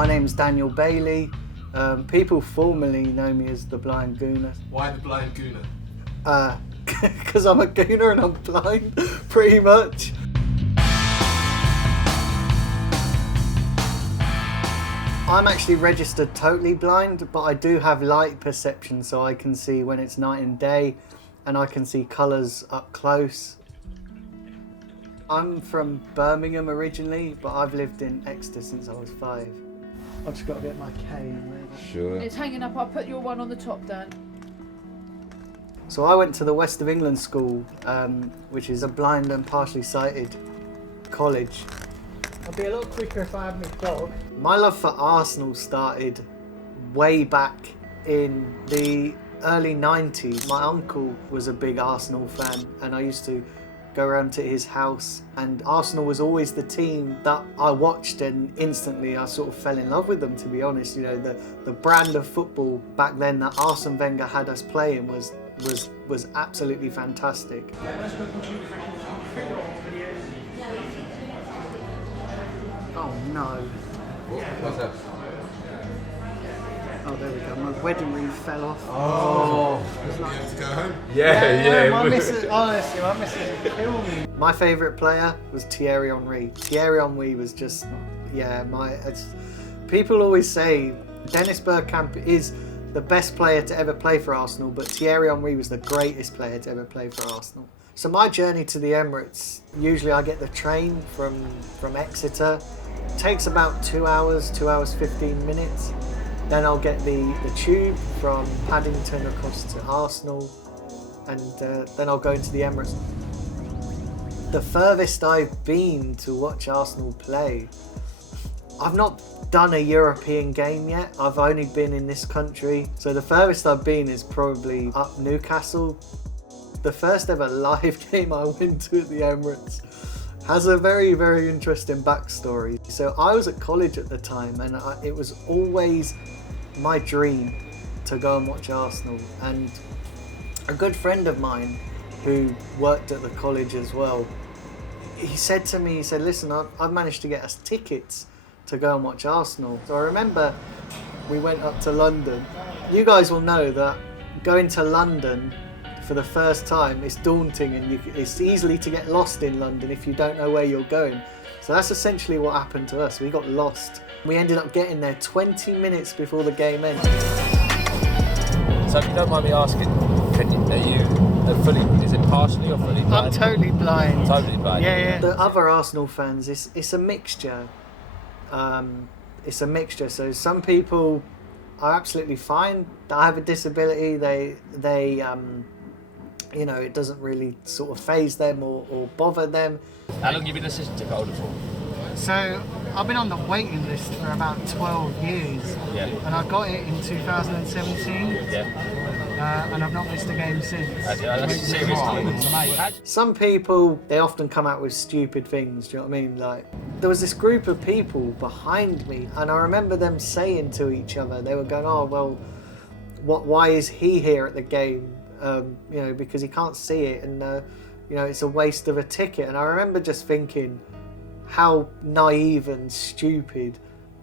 My name's Daniel Bailey. People formerly know me as the Blind Gooner. Why the Blind Gooner? Because I'm a gooner and I'm blind, pretty much. I'm actually registered totally blind, but I do have light perception, so I can see when it's night and day, and I can see colours up close. I'm from Birmingham originally, but I've lived in Exeter since I was 5. I've just got to get my cane. Sure. It's hanging up. I'll put your one on the top, Dan. So I went to the West of England School, which is a blind and partially sighted college. I'll be a lot quicker if I have my dog. My love for Arsenal started way back in the early 90s. My uncle was a big Arsenal fan, and I used to go around to his house, and Arsenal was always the team that I watched, and instantly I sort of fell in love with them, to be honest. You know, the brand of football back then that Arsene Wenger had us playing was absolutely fantastic. Oh no. What's that? Oh, there we go. My wedding ring fell off. Oh. You have to go home? Yeah. My missus, honestly, my missus would kill me. My favourite player was Thierry Henry. Thierry Henry was just, people always say Dennis Bergkamp is the best player to ever play for Arsenal, but Thierry Henry was the greatest player to ever play for Arsenal. So my journey to the Emirates, usually I get the train from Exeter. It takes about 2 hours, 2 hours 15 minutes. Then I'll get the tube from Paddington across to Arsenal, and then I'll go into the Emirates. The furthest I've been to watch Arsenal play, I've not done a European game yet. I've only been in this country. So the furthest I've been is probably up Newcastle. The first ever live game I went to at the Emirates has a very, very interesting backstory. So I was at college at the time, and it was always my dream to go and watch Arsenal. And a good friend of mine who worked at the college as well, he said to me, listen, I've managed to get us tickets to go and watch Arsenal. So I remember we went up to London. You guys will know that going to London for the first time is daunting, and it's easily to get lost in London if you don't know where you're going. So that's essentially what happened to us. We got lost. We ended up getting there 20 minutes before the game ended. So if you don't mind me asking, is it partially or fully blind? I'm totally blind. Totally blind. Yeah. The other Arsenal fans, it's a mixture. It's a mixture. So some people are absolutely fine that I have a disability. They it doesn't really sort of faze them or bother them. How long have you been a season ticket holder for? So I've been on the waiting list for about 12 years. Yeah. And I got it in 2017. Yeah. And I've not missed a game since. That's serious. Some people, they often come out with stupid things, do you know what I mean? Like, there was this group of people behind me, and I remember them saying to each other, they were going, oh, well, why is he here at the game? Because he can't see it, and, it's a waste of a ticket. And I remember just thinking, how naive and stupid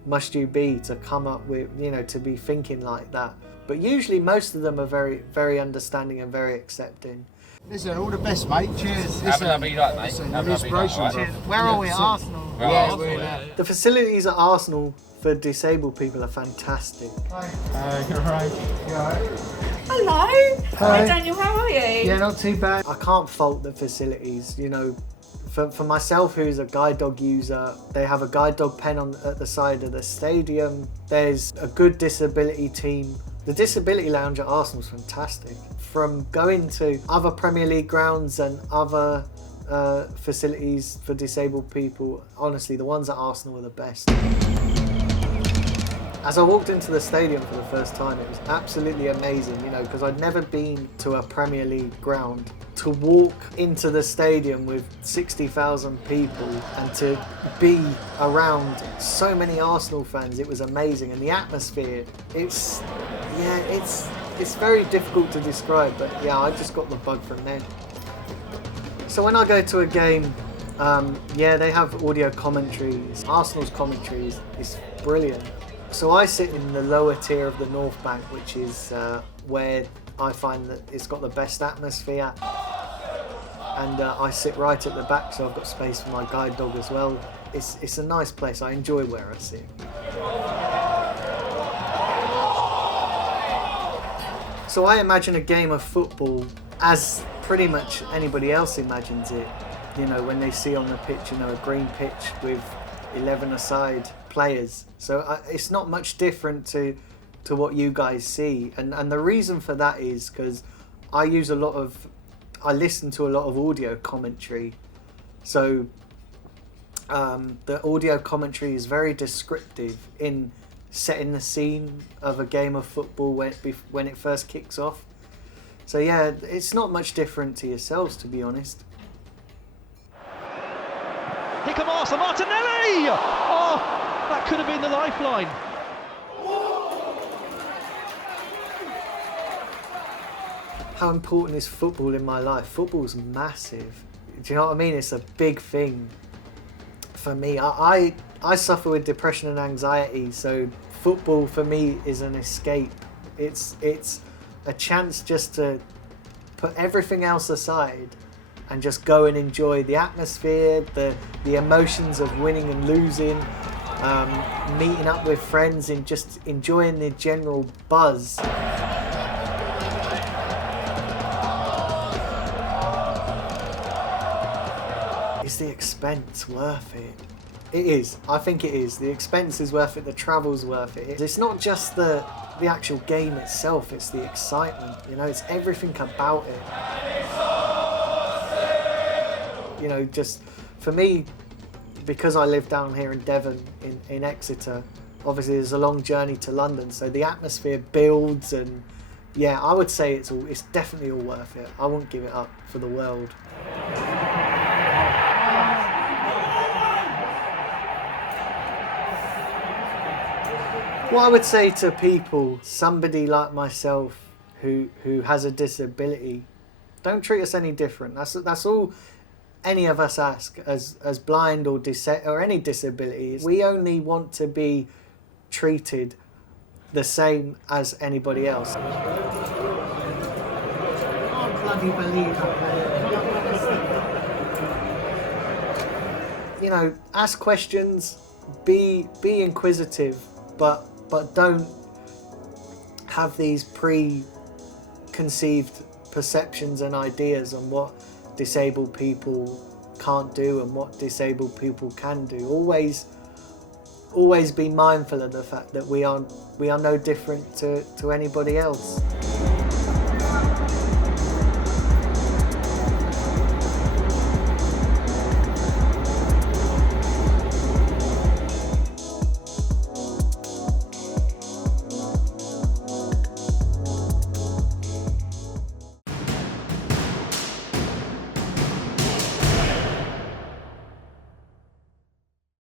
must you be to come up with, to be thinking like that? But usually most of them are very, very understanding and very accepting. Listen, all the best, mate. Cheers. Have a lovely night, mate. Listen, Have a lovely night. inspiration, All right. bro. Where are we at Arsenal? Yeah, we're there. The facilities at Arsenal for disabled people are fantastic. You're right. Hello. Hi, Daniel. How are you? Yeah, not too bad. I can't fault the facilities, For myself, who's a guide dog user, they have a guide dog pen at the side of the stadium. There's a good disability team. The disability lounge at Arsenal is fantastic. From going to other Premier League grounds and other facilities for disabled people, honestly, the ones at Arsenal are the best. As I walked into the stadium for the first time, it was absolutely amazing, because I'd never been to a Premier League ground. To walk into the stadium with 60,000 people and to be around so many Arsenal fans, it was amazing. And the atmosphere, it's very difficult to describe, but yeah, I just got the bug from then. So when I go to a game, Yeah, they have audio commentaries. Arsenal's commentaries is brilliant. So I sit in the lower tier of the North Bank, which is where I find that it's got the best atmosphere. And I sit right at the back, so I've got space for my guide dog as well. It's a nice place. I enjoy where I sit. So I imagine a game of football as pretty much anybody else imagines it. You know, when they see on the pitch, you know, a green pitch with 11-a-side players. So it's not much different to what you guys see. And the reason for that is because I listen to a lot of audio commentary. So the audio commentary is very descriptive in setting the scene of a game of football when it first kicks off. So yeah, it's not much different to yourselves, to be honest. Here come Arsenal, Martinelli! Oh, that could have been the lifeline. How important is football in my life? Football's massive. Do you know what I mean? It's a big thing for me. I suffer with depression and anxiety, so football for me is an escape. It's a chance just to put everything else aside and just go and enjoy the atmosphere, the emotions of winning and losing, meeting up with friends and just enjoying the general buzz. Is the expense worth it? It is. I think it is. The expense is worth it. The travel's worth it. It's not just the actual game itself. It's the excitement. You know, it's everything about it. You know, just for me, because I live down here in Devon, in Exeter, obviously there's a long journey to London, so the atmosphere builds, and yeah, I would say it's definitely all worth it. I wouldn't give it up for the world. What I would say to people, somebody like myself who has a disability, don't treat us any different. That's all any of us ask as blind or any disabilities. We only want to be treated the same as anybody else. I can't bloody believe that. You know, ask questions, be inquisitive, but don't have these preconceived perceptions and ideas on what disabled people can't do and what disabled people can do. Always be mindful of the fact that we are no different to anybody else.